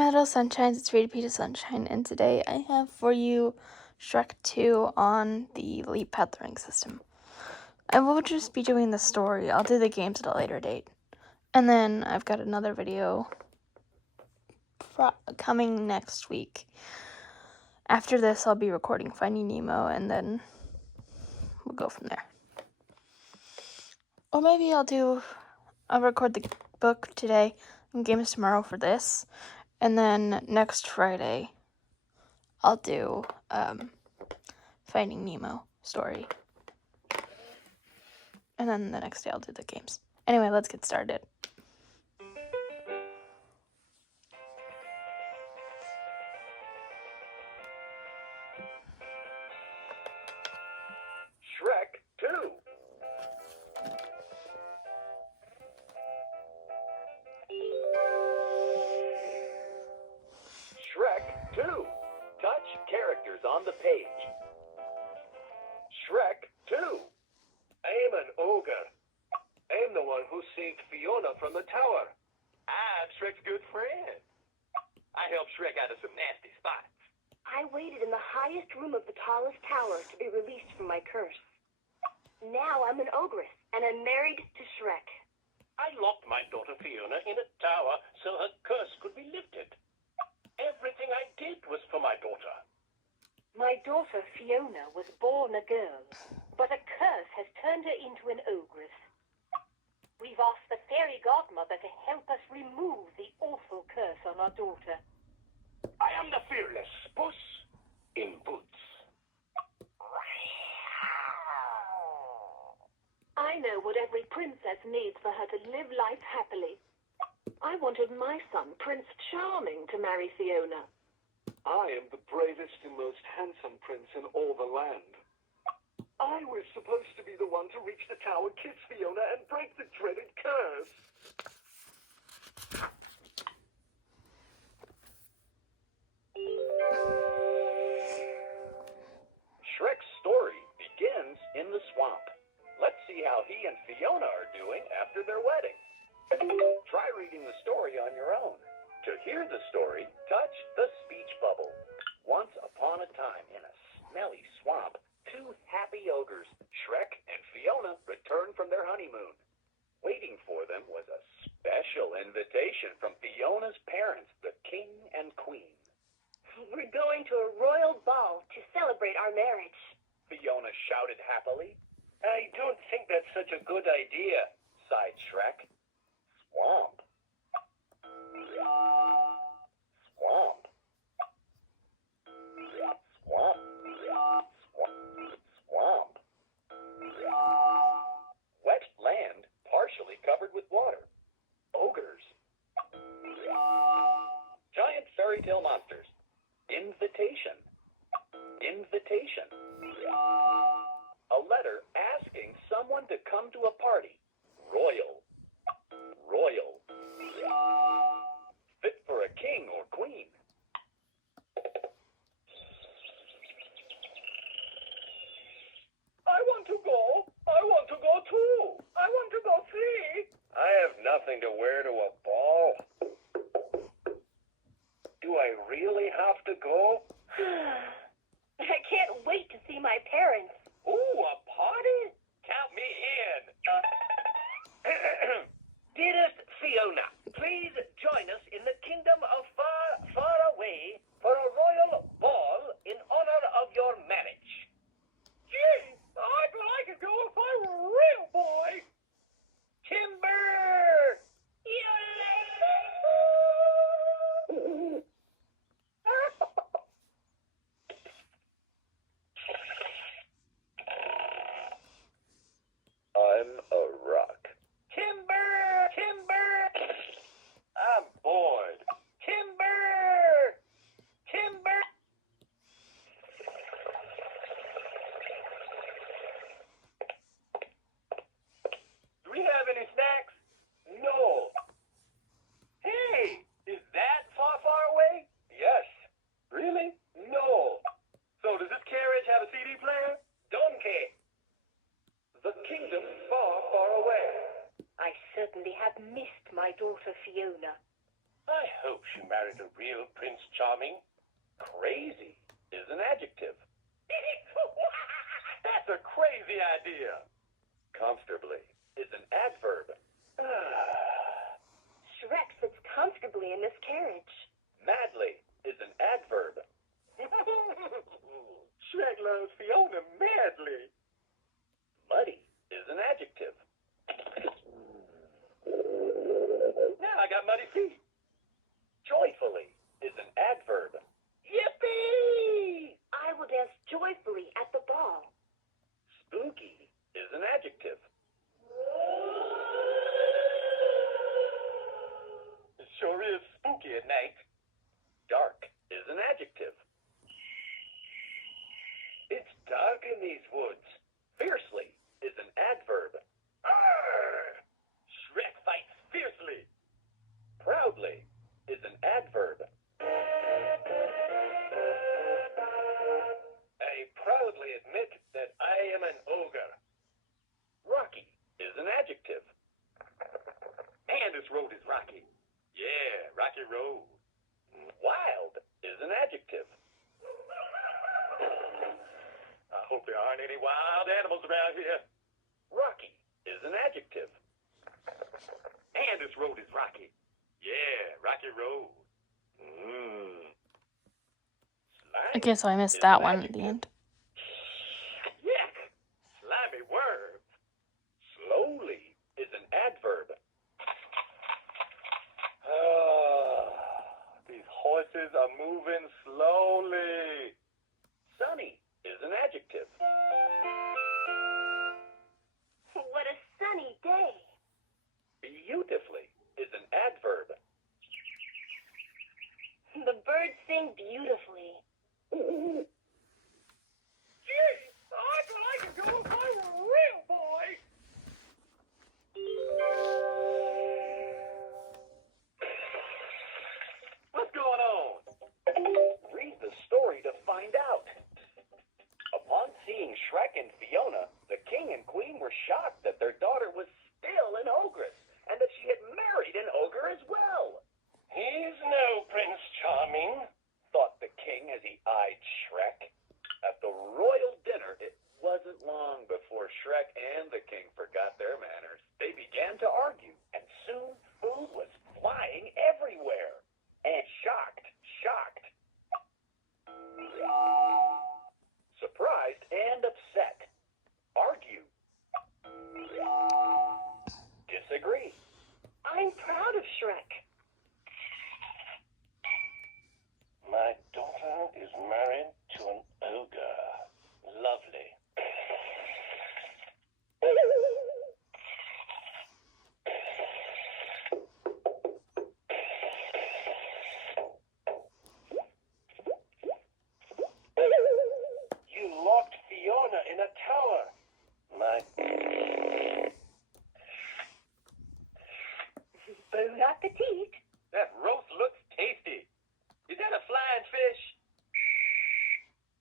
Meadow Sunshines, it's Rita Peter Sunshine, and today I have for you Shrek 2 on the LeapPad learning system. I will just be doing the story. I'll do the games at a later date. And then I've got another video coming next week. After this, I'll be recording Finding Nemo, and then we'll go from there. Or maybe I'll record the book today and games tomorrow for this. And then next Friday, I'll do Finding Nemo story. And then the next day, I'll do the games. Anyway, let's get started. Shrek 2. Shrek 2. Touch characters on the page. Shrek 2. I'm an ogre. I'm the one who saved Fiona from the tower. I'm Shrek's good friend. I helped Shrek out of some nasty spots. I waited in the highest room of the tallest tower to be released from my curse. Now I'm an ogress, and I'm married to Shrek. I locked my daughter Fiona in a tower so her curse could be lifted. Everything I did was for my daughter. My daughter Fiona was born a girl, but a curse has turned her into an ogress. We've asked the fairy godmother to help us remove the awful curse on our daughter. I am the fearless Puss in Boots. I know what every princess needs for her to live life happily. I wanted my son, Prince Charming, to marry Fiona. I am the bravest and most handsome prince in all the land. I was supposed to be the one to reach the tower, kiss Fiona, and break the dreaded curse. Shrek's story begins in the swamp. Let's see how he and Fiona are doing after their wedding. Try reading the story on your own. To hear the story, touch the speech bubble. Once upon a time in a smelly swamp, two happy ogres, Shrek and Fiona, returned from their honeymoon. Waiting for them was a special invitation from Fiona's parents, the king and queen. We're going to a royal ball to celebrate our marriage. Fiona shouted happily. I don't think that's such a good idea, sighed Shrek. Swamp. Swamp. Swamp. Swamp. Wet land partially covered with water. Ogres. Giant fairy tale monsters. Invitation. Invitation. A letter asking someone to come to a party. Royal. Royal. Fit for a king or queen. I want to go. I want to go too. I want to go see. I have nothing to wear to a ball. Do I really have to go? I can't wait to see my parents. Ooh, a party? Count me in. Dearest Fiona, please join us in the kingdom of far, far away for a royal ball in honor of your marriage. Gee, I'd like to go if I were a real boy. Timber! I'm a rock. Timber! Timber! I'm bored. Timber! Timber! Do we have any snacks? No. Hey, is that far, far away? Yes. Really? No. So does this carriage have a CD player? Donkey. The kingdom far, far away. I certainly have missed my daughter Fiona. I hope she you married a real Prince Charming? Crazy is an adjective. That's a crazy idea. Comfortably is an adverb. Shrek sits comfortably in this carriage. Madly is an adverb. Shrek loves Fiona madly. Muddy is an adjective. Now I got muddy feet. Joyfully is an adverb. Yippee! I will dance joyfully at the ball. Spooky is an adjective. It sure is spooky at night. Dark is an adjective. It's dark in these woods. Fiercely is an adverb. Arr! Shrek fights fiercely. Proudly is an adverb. I proudly admit that I am an ogre. Rocky is an adjective. Man, this road is rocky. Yeah, rocky road. Wild is an adjective. I hope there aren't any wild animals around here. Rocky is an adjective. Man, this road is rocky. Yeah, rocky road. Slimy Okay, so I missed is that an one at adjective. the end. Yuck! Slimy worms. Slowly is an adverb. These horses are moving slowly. Sunny is an adjective. What a sunny day. Beautifully is an adverb. The birds sing beautifully. Gee, I'd like to go if I were a real boy. What's going on? Read the story to find out. Upon seeing Shrek and Fiona, the king and queen were shocked that their daughter was still an ogress and that she had married an ogre as well. He's no Prince Charming, Thought the king as he eyed Shrek. At the royal dinner, it wasn't long before Shrek and the king forgot their manners. They began to argue, and soon food was flying everywhere. And shocked. Surprised and upset. Argue. Disagree. I'm proud of Shrek. my daughter is married to an ogre. Lovely. You locked Fiona in a tower. Bon appetit. That roast looks tasty. Is that a flying fish?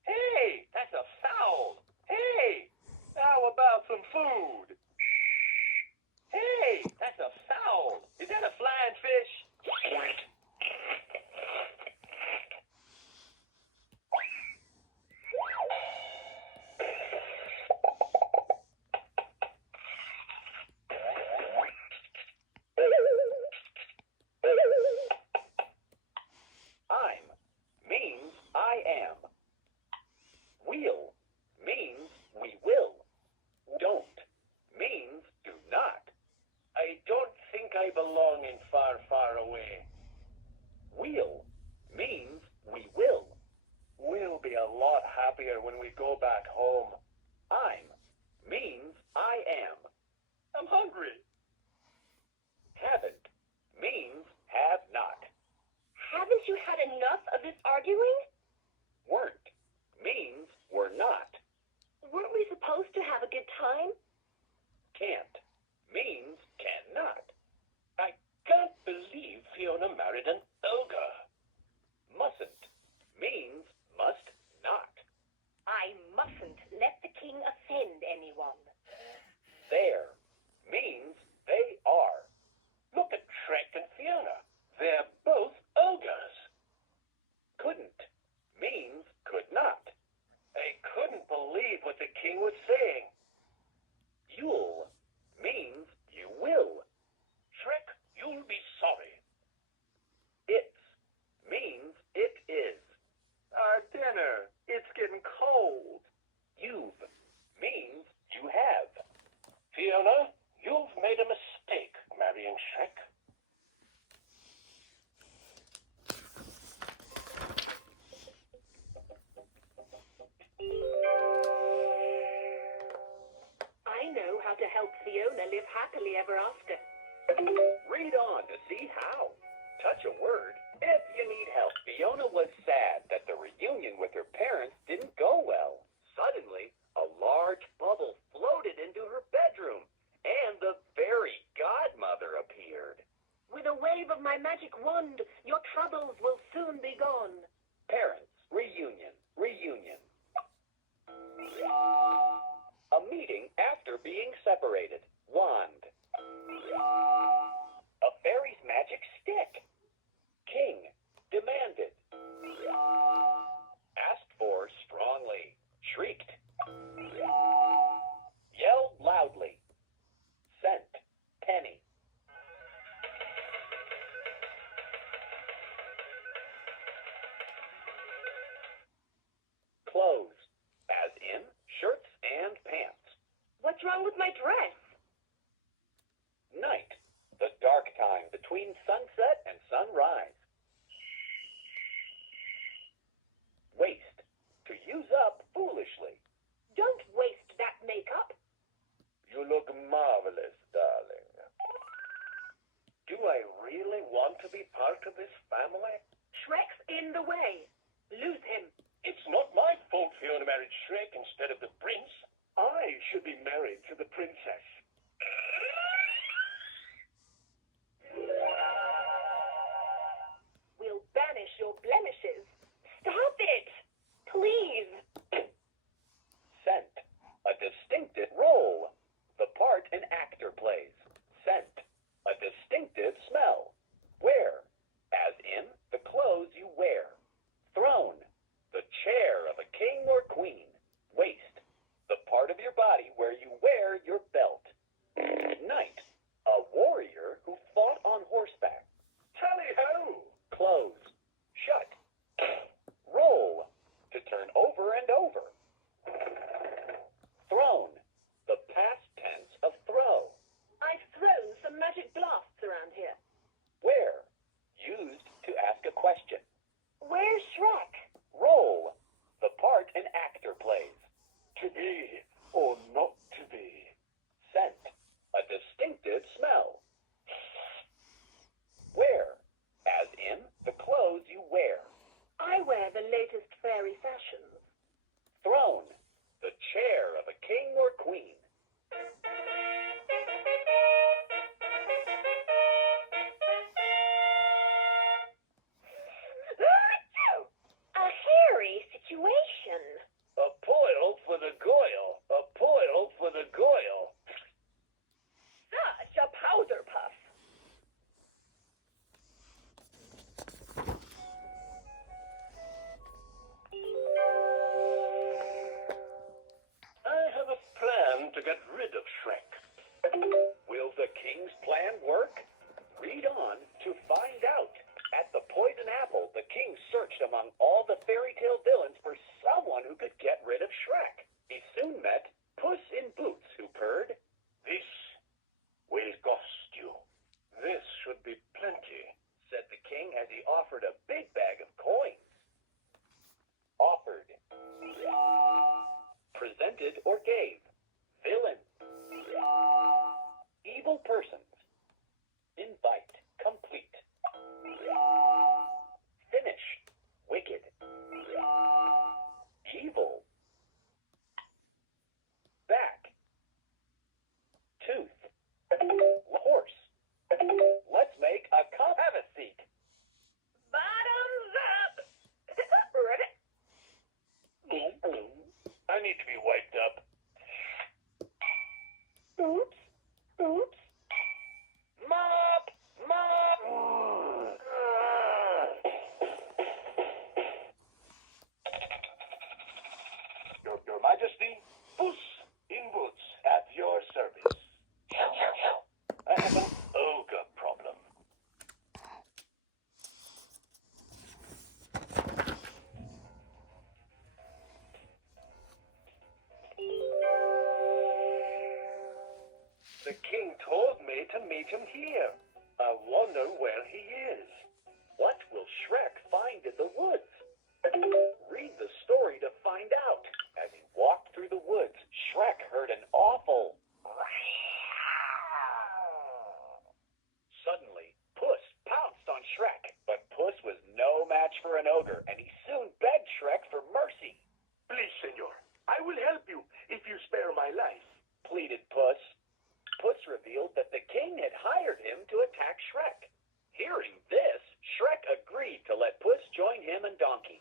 Hey, that's a fowl. Hey, how about some food? Hey, that's a fowl. Is that a flying fish? I'm means I am. Will means we will. Don't means do not. I don't think I belong in far, far away. Will means we will. We'll be a lot happier when we go back home. I'm means I am. I'm hungry. Haven't means have not. Haven't you had enough of this arguing? Weren't means were not. Weren't we supposed to have a good time? Can't means cannot. I can't believe Fiona married an ogre. Mustn't means must not. I mustn't let the king offend anyone. There means they are. Look at Shrek and Fiona. They're both ogres. only ever after. Read on to see how. Touch a word if you need help. Fiona was sad that the reunion with her parents didn't go well. Suddenly, a large bubble floated into her bedroom, and the fairy godmother appeared. With a wave of my magic wand, your troubles will soon be gone. Parents, reunion, reunion. A meeting after being separated. Wand. A fairy's magic stick. King. Demanded. Asked for strongly. Shrieked. Yelled loudly. Sent. Penny. Clothes. As in shirts and pants. What's wrong with my dress? Night. The dark time between sunset and sunrise. Waste. To use up foolishly. Don't waste that makeup. You look marvelous, darling. Do I really want to be part of this family? Shrek's in the way. Lose him. It's not my fault Fiona married Shrek instead of the prince. I should be married to the princess. We'll banish your blemishes. Stop it! Please! Scent. A distinctive role. The part an actor plays. Scent. A distinctive smell. Wear. As in the clothes you wear. Throne. The chair of a king or queen. Waist. The part of your body where you wear your belt. Knight. A warrior who fought on horseback. Tally-ho! Close. Shut. Roll. To turn over and over. Thrown. The past tense of throw. I've thrown some magic blasts around here. Where. Used to ask a question. Where's Shrek? Role. The part an actor plays. To be or not to be. Scent. A distinctive smell. Wear. As in the clothes you wear. I wear the latest fairy fashions. Throne. The chair of a king or queen. A hairy situation. A poil for the goyle. A poil for the goyle. Such a powder puff. I have a plan to get rid of Shrek. Will the king's plan work? Read on to find out. At the poison apple, the king searched among all the fairy tale villains for someone who could get rid of Shrek. He soon met Puss in Boots, who purred, This will cost you. This should be plenty. said the king as he offered a big bag of coins. Offered. Presented or gave. Villain. Evil persons. Invite. Complete. Finish. Wicked. Evil. Back. Tooth. Horse. Let's make a cup. Have a seat. Bottoms up. Ready? I need to be wiped up. Oops. Oops. Mop! Mop! Your Majesty, Puss in Boots at your service. I have an ogre problem. The king told me to meet him here. I wonder where he is. What will Shrek find in the woods? Read the story to find out. As he walked through the woods, Shrek heard an awful ogre, and he soon begged Shrek for mercy. Please, senor, I will help you if you spare my life. Pleaded Puss. Puss revealed that the king had hired him to attack Shrek. Hearing this, Shrek agreed to let Puss join him and Donkey.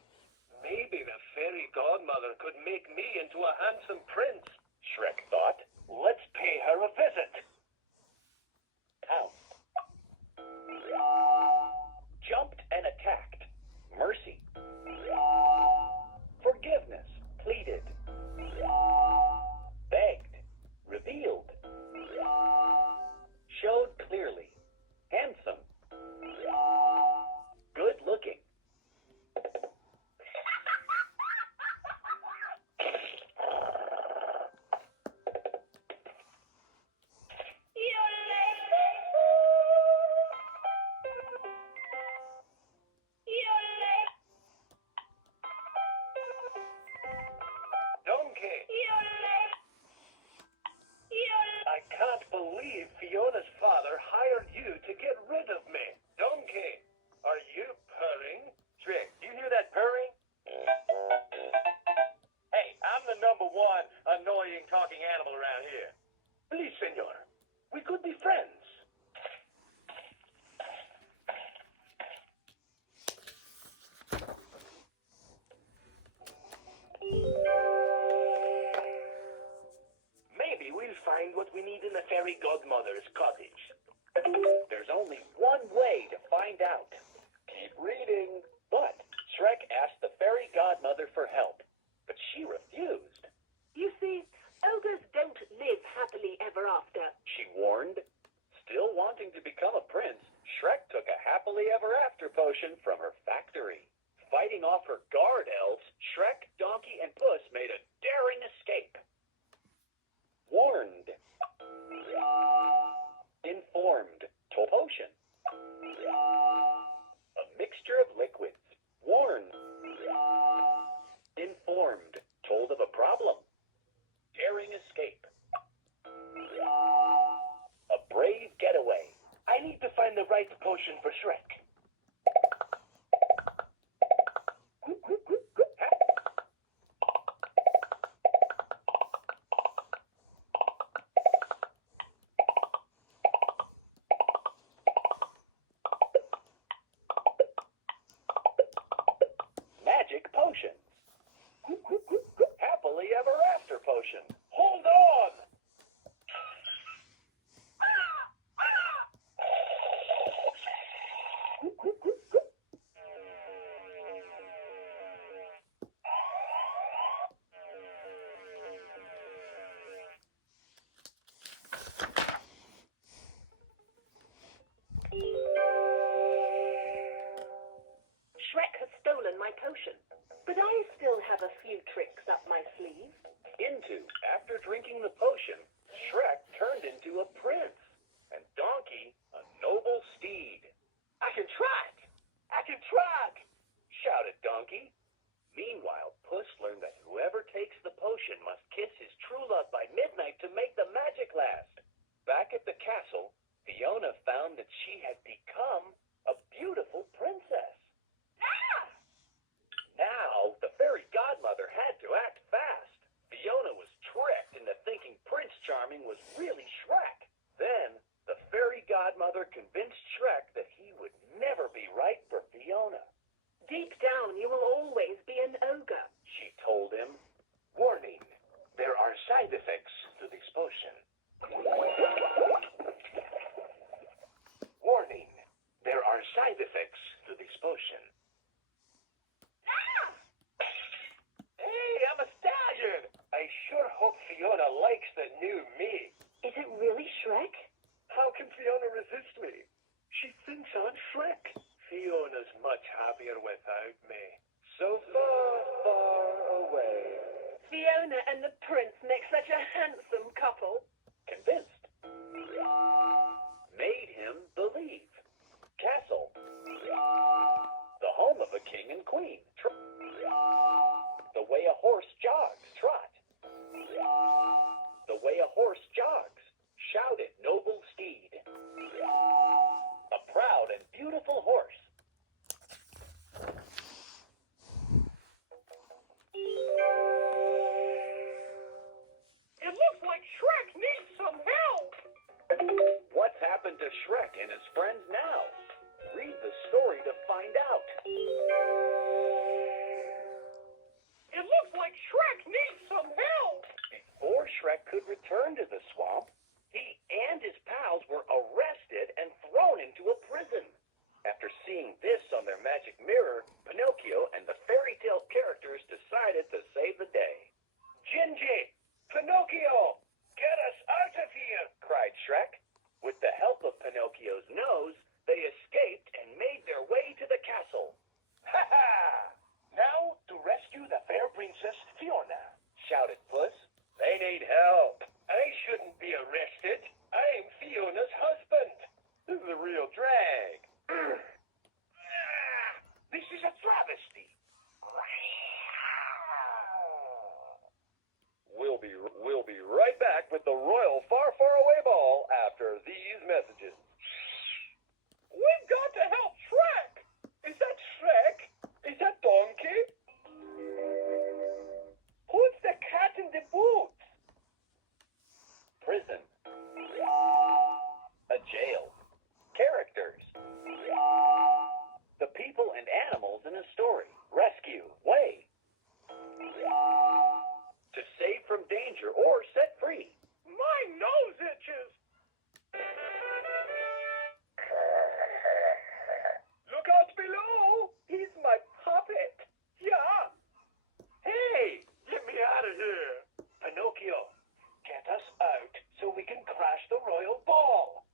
Maybe the fairy godmother could make me into a handsome prince, Shrek thought. Let's pay her a visit. Pounce. Jumped and attacked. Mercy. Forgiveness. Pleaded. Begged. Revealed. Showed clearly. Handsome. Good looking. Donkey! I can't believe Fiona's father hired you to get rid of me. Donkey, are you purring? Shrek, you hear that purring? Hey, I'm the #1 annoying talking animal around here. Please, senor, we could be friends. Maybe we'll find what we need in the fairy godmother's cottage. There's only one way to find out. Keep reading. But Shrek asked the fairy godmother for help, but she refused. You see, ogres don't live happily ever after. She warned. Still wanting to become a prince, Shrek took a happily ever after potion from her factory. Fighting off her guard elves, Shrek, Donkey, and Puss made a daring escape. Warned. Informed. Told potion. A mixture of liquids. Warned. Informed. Told of a problem. Daring escape. A brave getaway. I need to find the right potion for Shrek. Magic potions. Happily ever after potion. Hold on! Shrek has stolen my potion, but I still have a few tricks up my sleeve. After drinking the potion, Shrek turned into a prince, and Donkey a noble steed. I can try it! I can try it! Shouted Donkey. Meanwhile, Puss learned that whoever takes the potion must kiss his true love by midnight to make the magic last. Back at the castle, Fiona found that she had become a beautiful princess. Now, the fairy godmother had to act fast. Fiona was tricked into thinking Prince Charming was really Shrek. Then, the fairy godmother convinced Shrek that he would never be right for Fiona. Deep down, you will always be an ogre. She told him. Warning, there are side effects to this potion. Warning, there are side effects to this potion. Hey, I'm a stallion! I sure hope Fiona likes the new me. Is it really Shrek? How can Fiona resist me? She thinks I'm Shrek. Fiona's much happier without me. So far, far away. Fiona and the prince make such a handsome couple. Convinced. Made him believe. Castle. The home of a king and queen. The way a horse jogs. Trot. The way a horse jogs. Shouted noble steed. A proud and beautiful horse. could return to the swamp, he and his pals were arrested and thrown into a prison. After seeing this on their magic mirror, Pinocchio and the fairy tale characters decided to save the day. Gingy! Pinocchio! Get us out of here! Cried Shrek. With the help of Pinocchio's nose, they escaped and made their way to the castle. Ha ha! Now to rescue the fair princess Fiona, Shouted Puss. They need help. I shouldn't be arrested. I'm Fiona's husband. This is a real drag. This is a travesty. We'll be right back with the Royal Far Far Away Ball after these messages. We've got to help Shrek. Is that Shrek? Is that Donkey? Who's the cat in the boots? Prison. A jail. Characters. The people and animals in a story. Rescue. Way. To save from danger or set free. My nose itches. Look out below. He's my puppet. Yeah. Hey, get me out of here. Pinocchio. Get us out so we can crash the royal ball.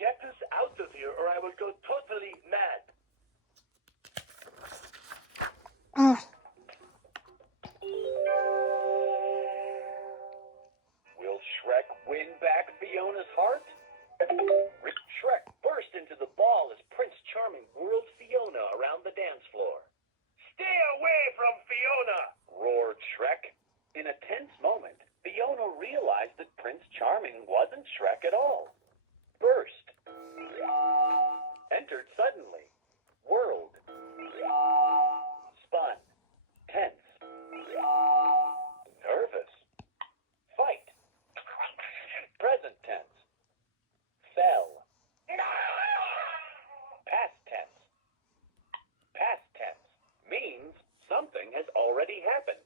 Get us out of here or I will go totally mad. Will Shrek win back Fiona's heart? Shrek burst into the ball as Prince Charming whirled Fiona around the dance floor. Stay away from Fiona. Roared Shrek. In a tense moment, Fiona realized that Prince Charming wasn't Shrek at all. Burst. Entered suddenly. Whirled. Spun. Tense. Nervous. Fight. Present tense. Fell. Past tense. Past tense means something has already happened.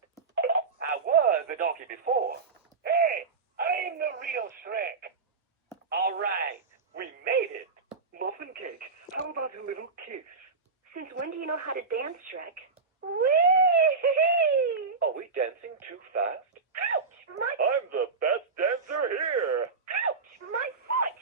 I was a donkey before. Hey, I'm the real Shrek. All right, we made it. Muffin cake, how about a little kiss? Since when do you know how to dance, Shrek? Whee! Are we dancing too fast? Ouch! My I'm the best dancer here. ouch! My foot!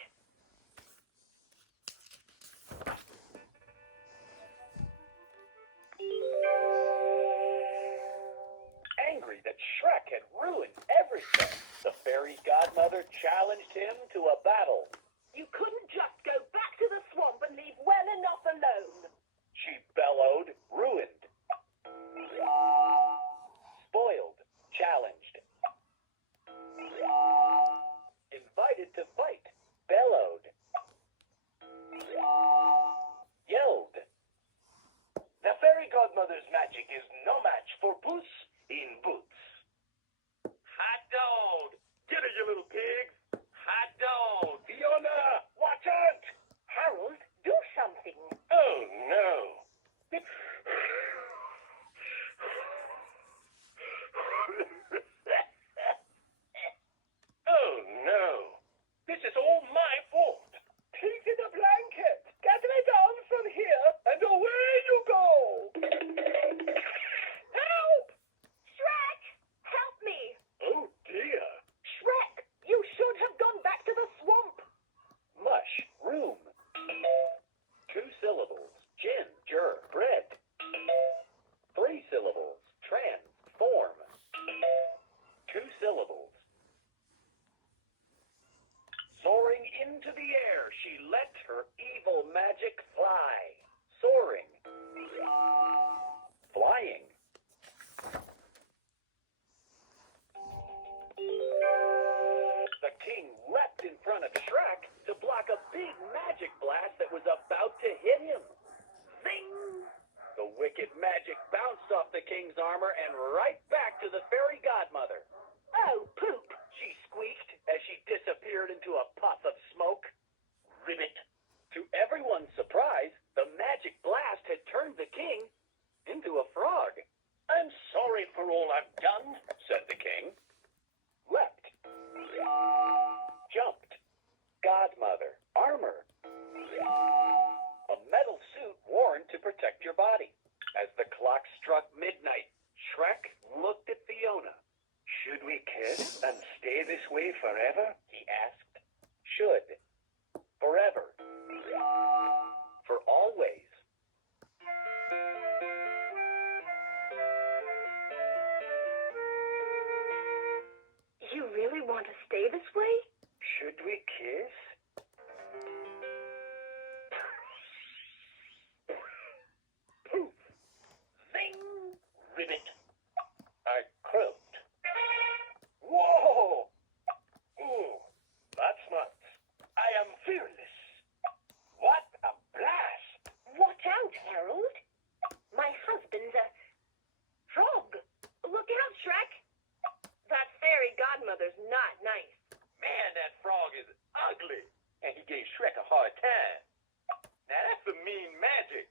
Angry that Shrek had ruined everything, the fairy godmother challenged him to a battle. You couldn't just go back to the swamp and leave well enough alone. She bellowed, ruined. Spoiled, challenged. Invited to fight, bellowed. Yelled. The fairy godmother's magic is no match for Puss in Boots. Hot dog! Get it, you little pigs! Hot dog! Fiona, watch out! Harold, do something. Oh, no. Oh, no. This is all my fault. Pigs in a blanket. Get me down from here and away you go. Help! Shrek! Help me! Oh, dear. Shrek, you should have gone back to the swamp. Mush, room. 2 syllables, ginger, bread. 3 syllables, transform. 2 syllables. Soaring into the air, she let her evil magic fly. Soaring. Flying. The king leapt in front of Shrek to block a big magic blast that was about to hit him. Zing! The wicked magic bounced off the king's armor and right back to the fairy godmother. Oh, poop! She squeaked as she disappeared into a puff of smoke. Ribbit. To everyone's surprise, the magic blast had turned the king into a frog. I'm sorry for all I've done, Said the king. Jumped. Godmother. Armor. A metal suit worn to protect your body. As the clock struck midnight, Shrek looked at Fiona. Should we kiss and stay this way forever? He asked. Should. Forever. For always. You really want to stay this way? Should we kiss? Poof! Zing! Ribbit! I croaked. Whoa! Ooh, that's nuts. I am fearless. What a blast! Watch out, Harold. My husband's a frog. Look out, Shrek. That fairy godmother's not nice. Man, that frog is ugly. And he gave Shrek a hard time. Now that's some mean magic.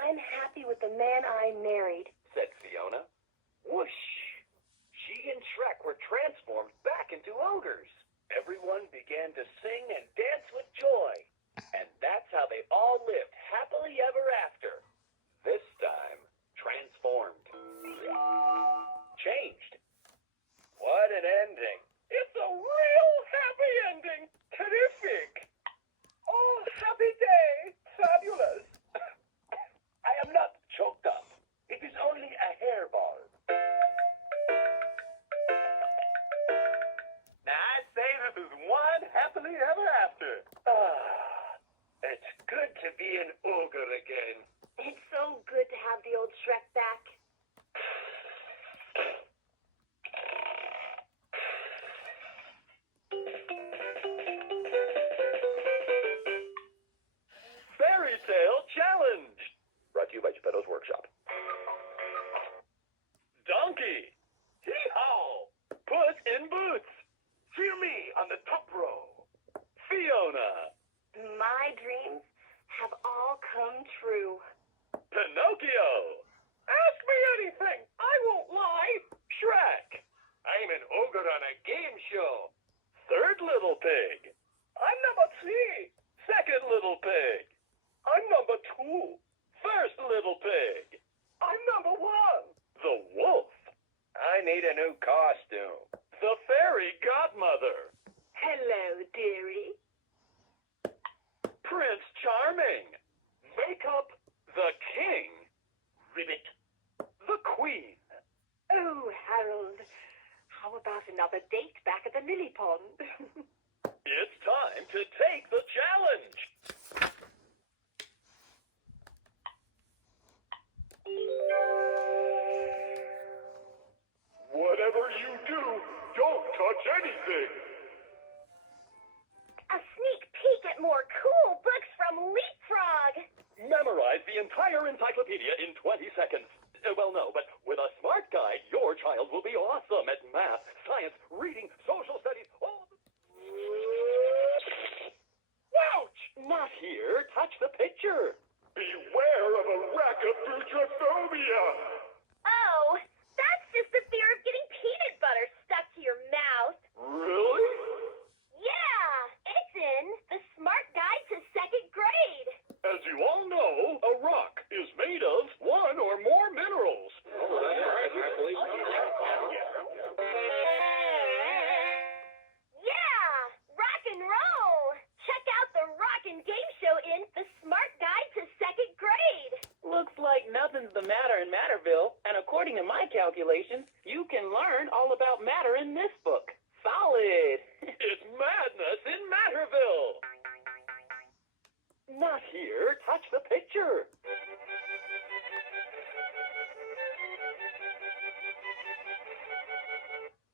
I'm happy with the man I married. Said Fiona. Whoosh! She and Shrek were transformed back into ogres. Everyone began to sing and dance with joy. And that's how they all lived happily ever after. This time, transformed. Changed. What an ending. It's a real happy ending. Terrific. Oh, happy day. Fabulous. I am not choked up. It is only a hair barb. Now I say this is one happily ever after. It's good to be an ogre again. It's so good to have the old Shrek back. Fairy Tale Challenge. Brought to you by Geppetto's Workshop. Donkey. Hee-haw. Puss in Boots. Fear me on the top row. Fiona. My dreams have all come true. Pinocchio. Ask me anything. I won't lie. Shrek. I'm an ogre on a game show. Third little pig. I'm number 3. Second little pig. I'm number 2. First little pig. I'm number 1. The wolf. I need a new costume. The fairy godmother. Hello, dearie. Prince Charming. Makeup. The king. Ribbit. The queen. Oh, Harold. How about another date back at the lily pond? It's time to take the challenge. Whatever you do, don't touch anything. A sneak peek at more cool books from LeapFrog. Memorize the entire encyclopedia in 20 seconds. Well, no, but with a smart guide, your child will be awesome at math, science, reading, social studies, all of the... Ouch! Not here. Touch the picture. Beware of arachibutyrophobia. Oh, that's just the fear of getting peanut butter stuck to your mouth. Really? Yeah, it's in The Smart Guide to Second Grade. As you all know, a rock is made of one or more minerals. Yeah, rock and roll. Check out the rockin' game show in The Smart Guide to Second Grade. Looks like nothing's the matter in Matterville, and according to my calculations, you can learn all about matter in this book. Solid! It's madness in Matterville. Not here. Touch the picture.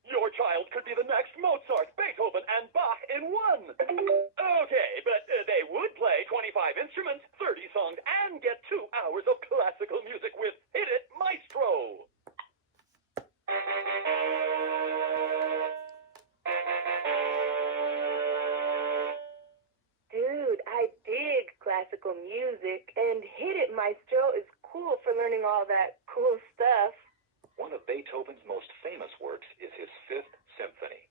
Your child could be the next Mozart, Beethoven, and Bach in one. Okay, but they would play 25 instruments, 30 songs, and get 2 hours of classical music with Hit It, Maestro. Dude, I dig classical classical music, and Hit It Maestro is cool for learning all that cool stuff. One of Beethoven's most famous works is his Fifth Symphony.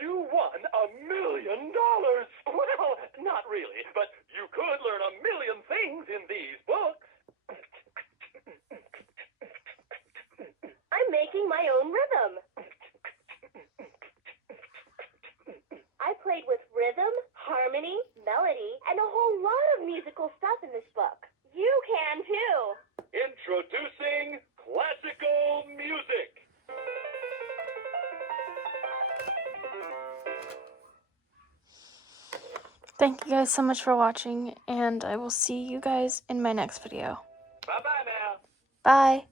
You won $1 million! Well, not really, but you could learn a million things in these books. I'm making my own rhythm. I played with rhythm, harmony, melody, and a whole lot of musical stuff in this book. You can too. Introducing classical music. Thank you guys so much for watching, and I will see you guys in my next video. Bye-bye now. Bye!